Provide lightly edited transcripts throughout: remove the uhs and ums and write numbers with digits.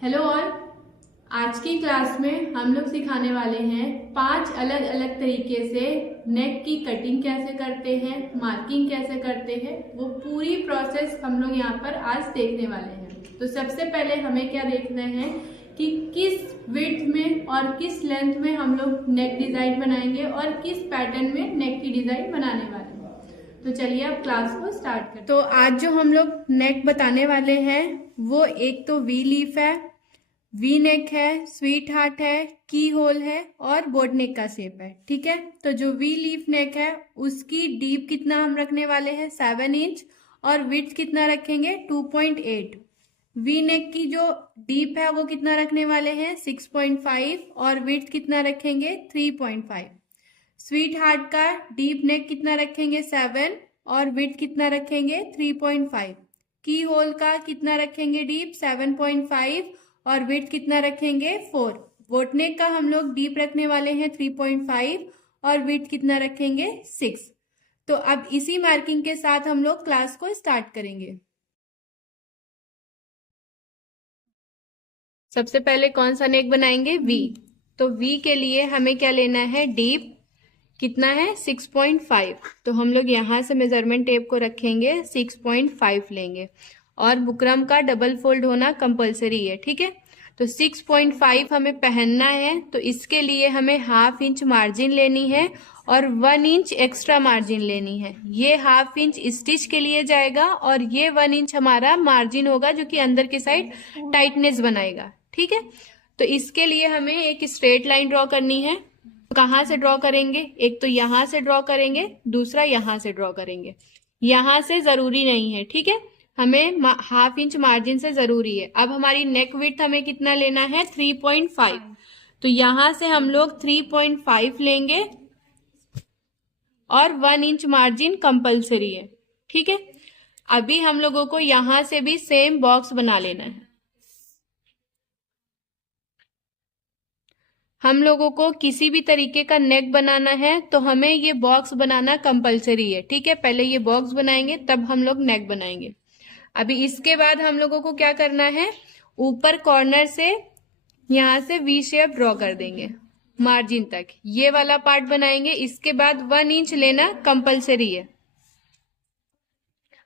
Hello all. आज की class में हम लोग सिखाने वाले हैं 5 अलग अलग तरीके से नेक की कटिंग कैसे करते हैं, मार्किंग कैसे करते हैं, वो पूरी प्रोसेस हम लोग यहाँ पर आज देखने वाले हैं। तो सबसे पहले हमें क्या देखना है कि किस विड्थ में और किस लेंथ में हम लोग नेक डिजाइन बनाएंगे और किस पैटर्न में नेक की डिजाइन बनाने वाले हैं। तो चलिए अब क्लास को स्टार्ट करते हैं। तो आज जो हम लोग नेक बताने वाले हैं वो एक तो वी लीफ है, वी नेक है, स्वीट हार्ट है, की होल है और बोट नेक का शेप है। ठीक है, तो जो वी लीफ नेक है उसकी डीप कितना हम रखने वाले हैं 7 इंच और विड्थ कितना रखेंगे 2.8। वी नेक की जो डीप है वो कितना रखने वाले हैं 6.5 और विड्थ कितना रखेंगे 3.5। स्वीट हार्ट का डीप नेक कितना रखेंगे 7 और विड्थ कितना रखेंगे 3.5। की होल का कितना रखेंगे डीप 7.5 और विड्थ कितना रखेंगे 4। बोट नेक का हम लोग डीप रखने वाले हैं 3.5 और विड्थ कितना रखेंगे 6। तो अब इसी मार्किंग के साथ हम लोग क्लास को स्टार्ट करेंगे। सबसे पहले कौन सा नेक बनाएंगे वी। तो वी के लिए हमें क्या लेना है डीप कितना है 6.5। तो हम लोग यहाँ से मेजरमेंट टेप को रखेंगे 6.5 लेंगे और बुकरम का डबल फोल्ड होना कंपलसरी है। ठीक है, तो 6.5 हमें पहनना है तो इसके लिए हमें ½ इंच मार्जिन लेनी है और 1 इंच एक्स्ट्रा मार्जिन लेनी है। ये ½ इंच स्टिच के लिए जाएगा और ये 1 इंच हमारा मार्जिन होगा जो कि अंदर की साइड टाइटनेस बनाएगा। ठीक है, तो इसके लिए हमें एक स्ट्रेट लाइन ड्रॉ करनी है। कहाँ से ड्रॉ करेंगे, एक तो यहाँ से ड्रॉ करेंगे, दूसरा यहाँ से ड्रॉ करेंगे। यहाँ से जरूरी नहीं है, ठीक है, हमें ½ इंच मार्जिन से जरूरी है। अब हमारी नेक विड्थ हमें कितना लेना है 3.5। तो यहाँ से हम लोग 3.5 लेंगे और 1 इंच मार्जिन कंपलसरी है। ठीक है, अभी हम लोगों को यहाँ से भी सेम बॉक्स बना लेना है। हम लोगों को किसी भी तरीके का नेक बनाना है तो हमें ये बॉक्स बनाना कंपलसरी है। ठीक है, पहले ये बॉक्स बनाएंगे तब हम लोग नेक बनाएंगे। अभी इसके बाद हम लोगों को क्या करना है, ऊपर कॉर्नर से यहाँ से वी शेप ड्रॉ कर देंगे मार्जिन तक, ये वाला पार्ट बनाएंगे। इसके बाद 1 इंच लेना कंपलसरी है।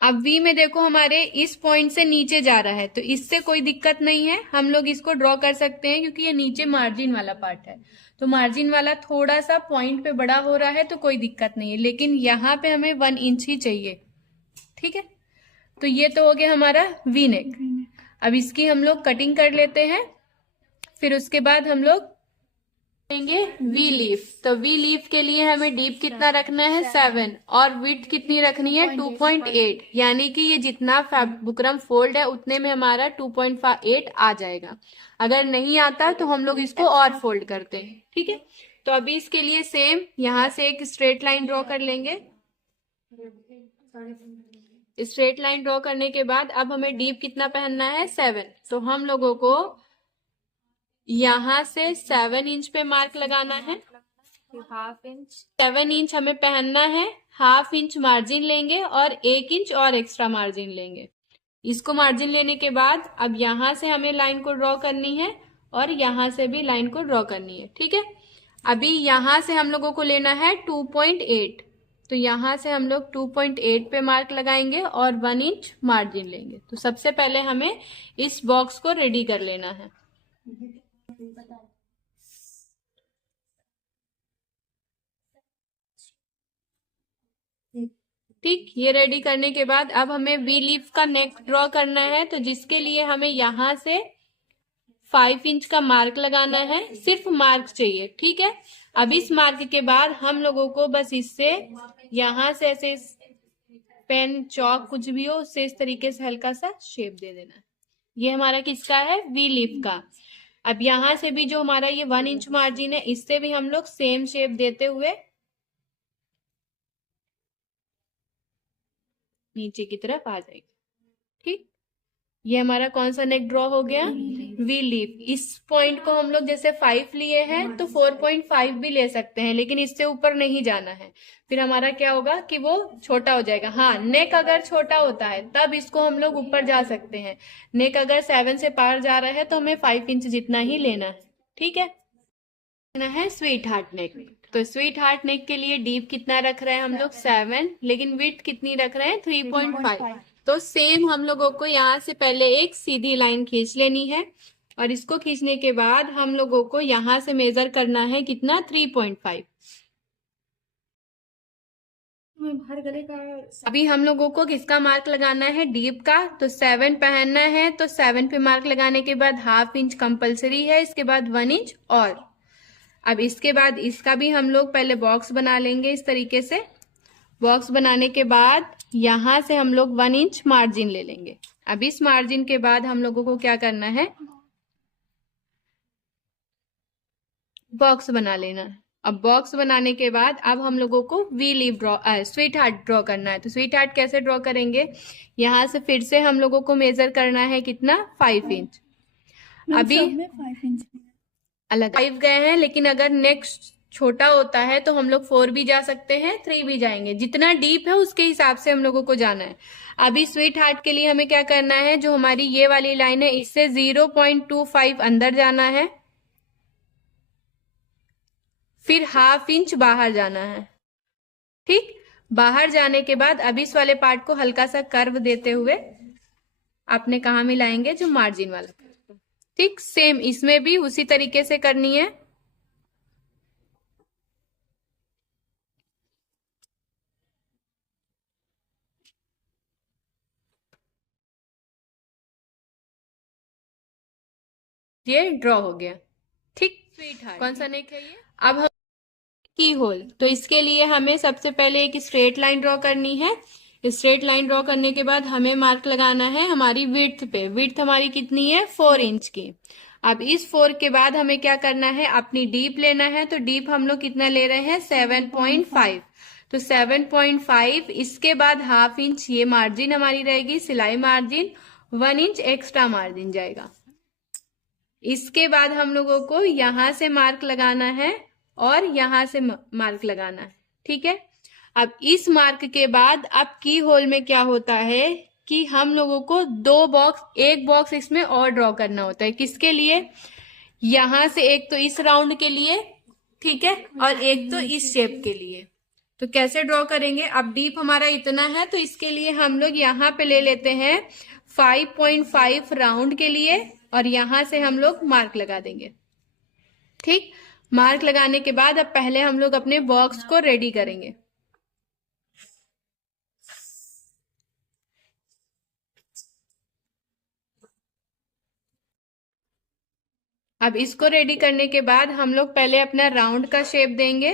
अब वी में देखो हमारे इस पॉइंट से नीचे जा रहा है तो इससे कोई दिक्कत नहीं है, हम लोग इसको ड्रॉ कर सकते हैं क्योंकि ये नीचे मार्जिन वाला पार्ट है। तो मार्जिन वाला थोड़ा सा पॉइंट पे बड़ा हो रहा है तो कोई दिक्कत नहीं है, लेकिन यहाँ पे हमें 1 इंच ही चाहिए। ठीक है, तो ये तो हो गया हमारा वी नेक। अब इसकी हम लोग कटिंग कर लेते हैं, फिर उसके बाद हम लोग लेंगे वी लीफ। तो वी लीफ के लिए हमें डीप कितना रखना है 7 और विड्थ कितनी रखनी है 2.8, यानी कि ये जितना बुकरम फोल्ड है उतने में हमारा 2.8 आ जाएगा। अगर नहीं आता तो हम लोग इसको और फोल्ड करते हैं। ठीक है, तो अभी इसके लिए सेम यहाँ से एक स्ट्रेट लाइन ड्रॉ कर लेंगे। स्ट्रेट लाइन ड्रॉ करने के बाद अब हमें डीप कितना पहनना है 7। तो हम लोगों को यहाँ से 7 इंच पे मार्क लगाना है। ½ इंच 7 इंच हमें पहनना है, ½ इंच मार्जिन लेंगे और 1 इंच और एक्स्ट्रा मार्जिन लेंगे। इसको मार्जिन लेने के बाद अब यहाँ से हमें लाइन को ड्रॉ करनी है और यहाँ से भी लाइन को ड्रॉ करनी है। ठीक है, अभी यहाँ से हम लोगों को लेना है 2.8। तो यहाँ से हम लोग 2.8 पे मार्क लगाएंगे और 1 इंच मार्जिन लेंगे। तो सबसे पहले हमें इस बॉक्स को रेडी कर लेना है। ठीक, ये रेडी करने के बाद अब हमें वी लीफ का नेक ड्रॉ करना है, तो जिसके लिए हमें यहाँ से 5 इंच का मार्क लगाना है, सिर्फ मार्क चाहिए। ठीक है, अब इस मार्क के बाद हम लोगों को बस इससे यहाँ से ऐसे पेन चौक कुछ भी हो उससे इस तरीके से हल्का सा शेप दे देना है। ये हमारा किसका है वी लीफ का। अब यहाँ से भी जो हमारा ये 1 इंच मार्जिन है इससे भी हम लोग सेम शेप देते हुए नीचे की तरफ आ जाएगी। ठीक, ये हमारा कौन सा नेक ड्रॉ हो गया वी लीव। इस पॉइंट को हम लोग जैसे 5 लिए हैं तो 4.5 भी ले सकते हैं, लेकिन इससे ऊपर नहीं जाना है, फिर हमारा क्या होगा कि वो छोटा हो जाएगा। हाँ, नेक अगर छोटा होता है तब इसको हम लोग ऊपर जा सकते हैं। नेक अगर 7 से पार जा रहा है तो हमें 5 इंच जितना ही लेना है। ठीक है, लेना है स्वीट हार्ट नेक। तो स्वीट हार्ट नेक के लिए डीप कितना रख रहे हैं हम लोग 7, लेकिन विड्थ कितनी रख रहे हैं 3.5। तो सेम हम लोगों को यहाँ से पहले एक सीधी लाइन खींच लेनी है, और इसको खींचने के बाद हम लोगों को यहाँ से मेजर करना है कितना 3.5। अभी हम लोगों को किसका मार्क लगाना है, डीप का। तो 7 पहनना है, तो 7 पे मार्क लगाने के बाद ½ इंच कंपलसरी है, इसके बाद 1 इंच और। अब इसके बाद इसका भी हम लोग पहले बॉक्स बना लेंगे इस तरीके से। बॉक्स बनाने के बाद यहां से हम लोग 1 इंच मार्जिन ले लेंगे। अब इस मार्जिन के बाद हम लोगों को क्या करना है, बॉक्स बना लेना है। अब बॉक्स बनाने के बाद अब हम लोगों को वी लीव स्वीट हार्ट ड्रॉ करना है। तो स्वीट हार्ट कैसे ड्रॉ करेंगे, यहाँ से फिर से हम लोगों को मेजर करना है कितना 5 इंच। अभी 5 इंच अलग 5 गए हैं, लेकिन अगर नेक्स्ट छोटा होता है तो हम लोग 4 भी जा सकते हैं, 3 भी जाएंगे। जितना डीप है उसके हिसाब से हम लोगों को जाना है। अभी स्वीट हार्ट के लिए हमें क्या करना है, जो हमारी ये वाली लाइन है इससे 0.25 अंदर जाना है, फिर ½ इंच बाहर जाना है। ठीक, बाहर जाने के बाद अब इस वाले पार्ट को हल्का सा कर्व देते हुए आपने कहाँ मिलाएंगे, जो मार्जिन वाला। ठीक, सेम इसमें भी उसी तरीके से करनी है। ये ड्रॉ हो गया। ठीक, स्वीट हार्ट कौन सा नेक है ये। अब हम की होल, तो इसके लिए हमें सबसे पहले एक स्ट्रेट लाइन ड्रॉ करनी है। स्ट्रेट लाइन ड्रॉ करने के बाद हमें मार्क लगाना है हमारी विड्थ पे। विड्थ हमारी कितनी है 4 इंच की। अब इस 4 के बाद हमें क्या करना है, अपनी डीप लेना है। तो डीप हम लोग कितना ले रहे हैं 7.5। तो 7.5, इसके बाद ½ इंच ये मार्जिन हमारी रहेगी सिलाई मार्जिन, 1 इंच एक्स्ट्रा मार्जिन जाएगा। इसके बाद हम लोगों को यहां से मार्क लगाना है और यहां से मार्क लगाना है। ठीक है, अब इस मार्क के बाद अब की होल में क्या होता है कि हम लोगों को 2 बॉक्स, एक बॉक्स इसमें और ड्रॉ करना होता है। किसके लिए, यहां से एक तो इस राउंड के लिए, ठीक है, और एक तो इस शेप के लिए। तो कैसे ड्रॉ करेंगे, अब डीप हमारा इतना है तो इसके लिए हम लोग यहाँ पे ले लेते हैं 5.5 राउंड के लिए, और यहां से हम लोग मार्क लगा देंगे। ठीक, मार्क लगाने के बाद अब पहले हम लोग अपने बॉक्स को रेडी करेंगे। अब इसको रेडी करने के बाद हम लोग पहले अपना राउंड का शेप देंगे।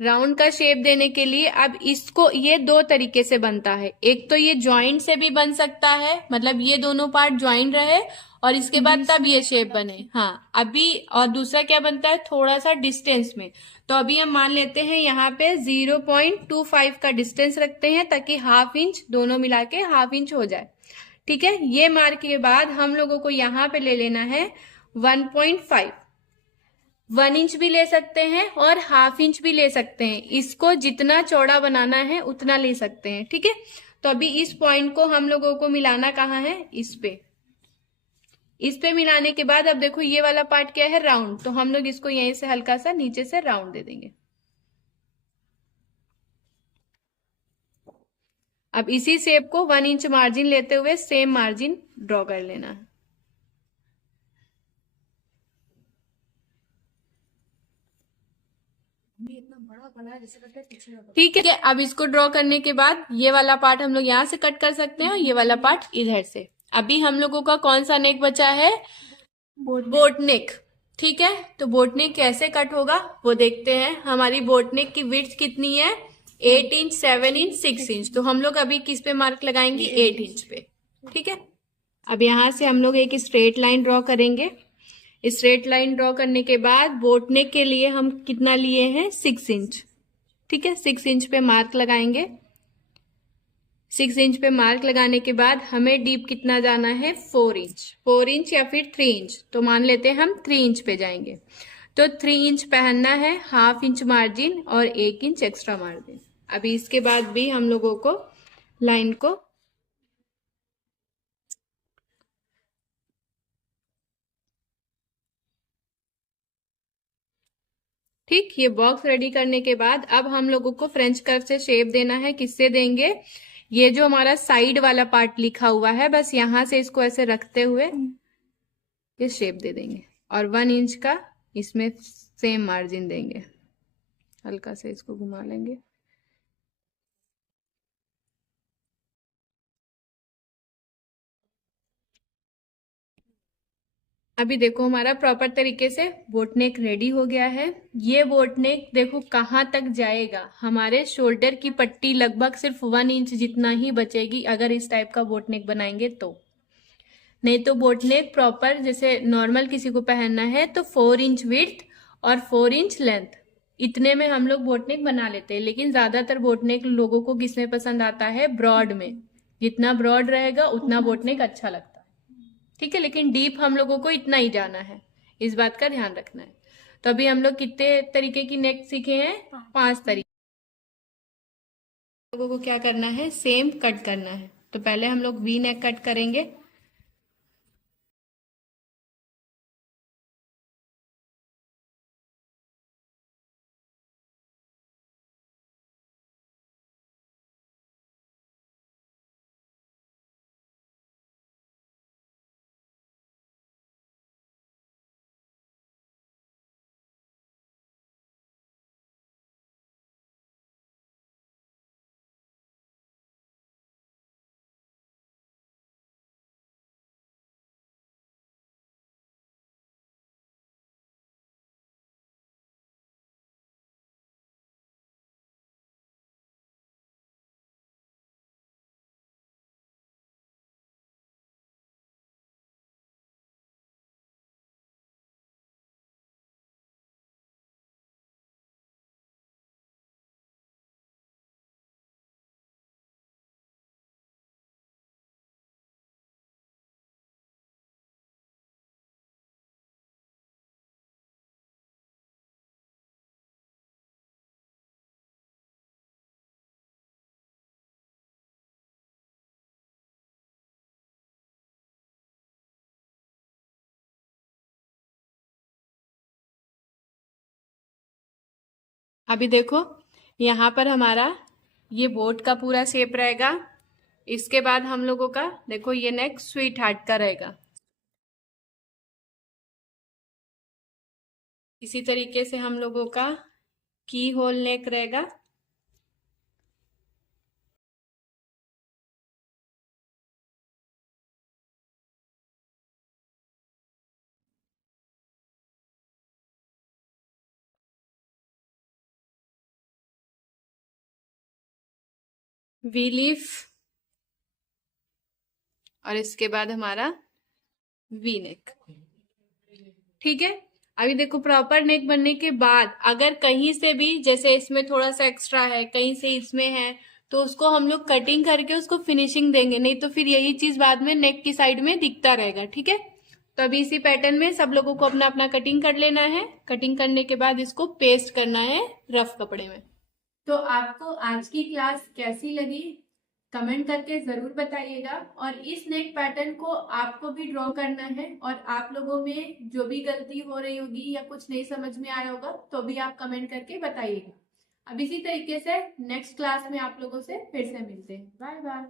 राउंड का शेप देने के लिए अब इसको ये 2 तरीके से बनता है। एक तो ये जॉइंट से भी बन सकता है, मतलब ये दोनों पार्ट ज्वाइन रहे और इसके बाद तब ये शेप बने। हाँ, अभी और दूसरा क्या बनता है, थोड़ा सा डिस्टेंस में। तो अभी हम मान लेते हैं यहाँ पे 0.25 का डिस्टेंस रखते हैं, ताकि ½ इंच दोनों मिला के ½ इंच हो जाए। ठीक है, ये मार्क के बाद हम लोगों को यहाँ पे ले लेना है 1.5। 1 इंच भी ले सकते हैं और ½ इंच भी ले सकते हैं। इसको जितना चौड़ा बनाना है उतना ले सकते हैं। ठीक है, तो अभी इस पॉइंट को हम लोगों को मिलाना कहाँ है, इस पे मिलाने के बाद अब देखो ये वाला पार्ट क्या है, राउंड। तो हम लोग इसको यहीं से हल्का सा नीचे से राउंड दे देंगे। अब इसी शेप को 1 इंच मार्जिन लेते हुए सेम मार्जिन ड्रॉ कर लेना है। ठीक है, अब इसको ड्रॉ करने के बाद ये वाला पार्ट हम लोग यहाँ से कट कर सकते हैं और ये वाला पार्ट इधर से। अभी हम लोगों का कौन सा नेक बचा है, बोट नेक। ठीक है, तो बोट नेक कैसे कट होगा वो देखते हैं। हमारी बोट नेक की विड्थ कितनी है 8 इंच, 7 इंच, 6 इंच। तो हम लोग अभी किस पे मार्क लगाएंगे, 8 इंच पे। ठीक है, अब यहाँ से हम लोग एक स्ट्रेट लाइन ड्रॉ करेंगे। स्ट्रेट लाइन ड्रॉ करने के बाद बोट नेक के लिए हम कितना लिए हैं 6 इंच। ठीक है, 6 इंच पे मार्क लगाएंगे। 6 इंच पे मार्क लगाने के बाद हमें डीप कितना जाना है, 4 इंच। 4 इंच या फिर 3 इंच, तो मान लेते हैं हम 3 इंच पे जाएंगे। तो 3 इंच पहनना है, 1/2 इंच मार्जिन और 1 इंच एक्स्ट्रा मार्जिन। अभी इसके बाद भी हम लोगों को लाइन को ठीक, ये बॉक्स रेडी करने के बाद अब हम लोगों को फ्रेंच कर्व से शेप देना है। किससे देंगे, ये जो हमारा साइड वाला पार्ट लिखा हुआ है, बस यहां से इसको ऐसे रखते हुए ये शेप दे देंगे और 1 इंच का इसमें सेम मार्जिन देंगे। हल्का से इसको घुमा लेंगे। अभी देखो हमारा प्रॉपर तरीके से बोट नेक रेडी हो गया है। ये बोट नेक देखो कहाँ तक जाएगा, हमारे शोल्डर की पट्टी लगभग सिर्फ 1 इंच जितना ही बचेगी अगर इस टाइप का बोट नेक बनाएंगे तो। नहीं तो बोट नेक प्रॉपर जैसे नॉर्मल किसी को पहनना है तो 4 इंच विड्थ और 4 इंच लेंथ, इतने में हम लोग बोट नेक बना लेते हैं। लेकिन ज्यादातर बोट नेक लोगों को किसमें पसंद आता है, ब्रॉड में। जितना ब्रॉड रहेगा उतना बोट नेक अच्छा लगता है, ठीक है। लेकिन डीप हम लोगों को इतना ही जाना है, इस बात का ध्यान रखना है। तो अभी हम लोग कितने तरीके की नेक सीखे हैं, 5 तरीके। लोगों को क्या करना है, सेम कट करना है। तो पहले हम लोग वी नेक कट करेंगे। अभी देखो यहाँ पर हमारा ये बोट का पूरा शेप रहेगा। इसके बाद हम लोगों का देखो ये नेक स्वीट हार्ट का रहेगा। इसी तरीके से हम लोगों का की होल नेक रहेगा। वी लीफ और इसके बाद हमारा वी नेक, ठीक है। अभी देखो प्रॉपर नेक बनने के बाद अगर कहीं से भी जैसे इसमें थोड़ा सा एक्स्ट्रा है, कहीं से इसमें है, तो उसको हम लोग कटिंग करके उसको फिनिशिंग देंगे। नहीं तो फिर यही चीज बाद में नेक की साइड में दिखता रहेगा, ठीक है। तो अभी इसी पैटर्न में सब लोगों को अपना अपना कटिंग कर लेना है। कटिंग करने के बाद इसको पेस्ट करना है रफ कपड़े में। तो आपको आज की क्लास कैसी लगी कमेंट करके जरूर बताइएगा। और इस नेक पैटर्न को आपको भी ड्रॉ करना है और आप लोगों में जो भी गलती हो रही होगी या कुछ नहीं समझ में आया होगा तो भी आप कमेंट करके बताइएगा। अब इसी तरीके से नेक्स्ट क्लास में आप लोगों से फिर से मिलते हैं। Bye bye.